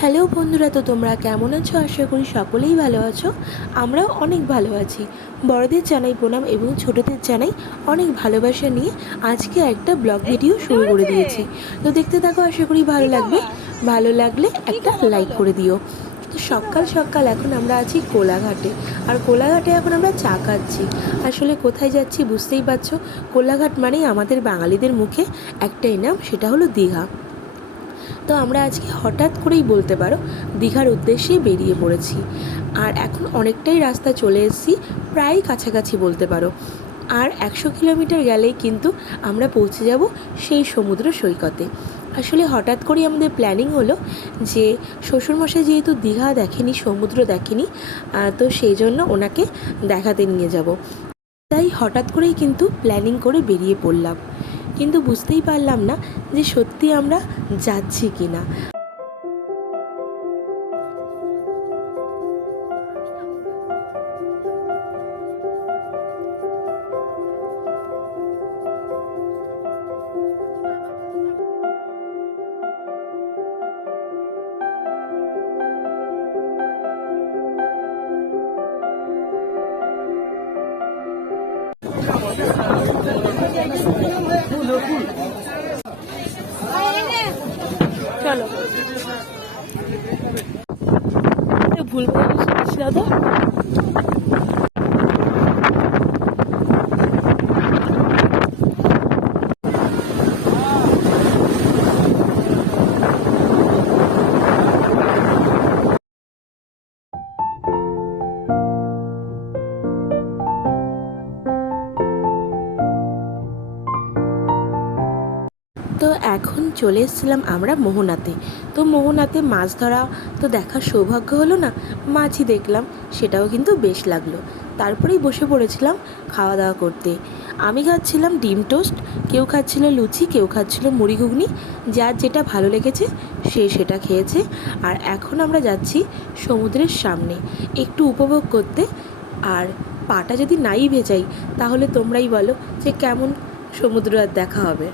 Hello বন্ধুরা তো তোমরা কেমন আছো? আশা করি সকলেই ভালো আছো। আমরাও অনেক ভালো আছি। বড়দের জানাই প্রণাম এবং ছোটদের জানাই অনেক ভালোবাসা নিয়ে আজকে একটা ব্লগ ভিডিও শুরু করে দিয়েছি। তো দেখতে থাকো আশা করি ভালো লাগবে। ভালো লাগলে একটা লাইক করে দিও। তো সকাল সকাল এখন আমরা আছি কোলাঘাটে। আর কোলাঘাটে এখন আমরা চা খাচ্ছি। আসলে কোথায় যাচ্ছি বুঝতেই পারছ? কোলাঘাট মানেই আমাদের বাঙালিদের মুখে একটাই নাম সেটা হলো দীঘা। তো আমরা আজকে হঠাৎ করেই বলতে পারো, দীঘার উদ্দেশ্যে বেরিয়ে পড়েছি। আর এখন অনেকটাই রাস্তা চলে এসেছি, প্রায় কাছাকাছি বলতে পারো। আর একশো কিলোমিটার গেলেই কিন্তু আমরা পৌঁছে যাব সেই সমুদ্র সৈকতে। আসলে হঠাৎ করেই আমাদের প্ল্যানিং হলো যে, শ্বশুরমশাই যেহেতু দীঘা দেখেনি, সমুদ্র দেখেনি তো সেই জন্য ওনাকে দেখাতে নিয়ে যাব। তাই হঠাৎ করেই কিন্তু প্ল্যানিং করে বেরিয়ে পড়লাম। কিন্তু বুঝতেই পারলাম না যে সত্যি আমরা যাচ্ছি কি না চলো। ভুল করে দাদা তো এখন চলে এসেছিলাম আমরা মোহনাতে। তো মোহনাতে মাছ ধরা তো দেখার সৌভাগ্য হলো না, মাছই দেখলাম, সেটাও কিন্তু বেশ লাগল। তারপরেই বসে পড়েছিলাম খাওয়া দাওয়া করতে। আমি খাচ্ছিলাম ডিম টোস্ট, কেউ খাচ্ছিল লুচি, কেউ খাচ্ছিল মুড়ি ঘুগনি, যার যেটা ভালো লেগেছে সে সেটা খেয়েছে। আর এখন আমরা যাচ্ছি সমুদ্রের সামনে, একটু উপভোগ করতে। আর পাটা যদি নাই ভেজাই, তাহলে তোমরাই বলো যে কেমন সমুদ্র আর দেখা হবে।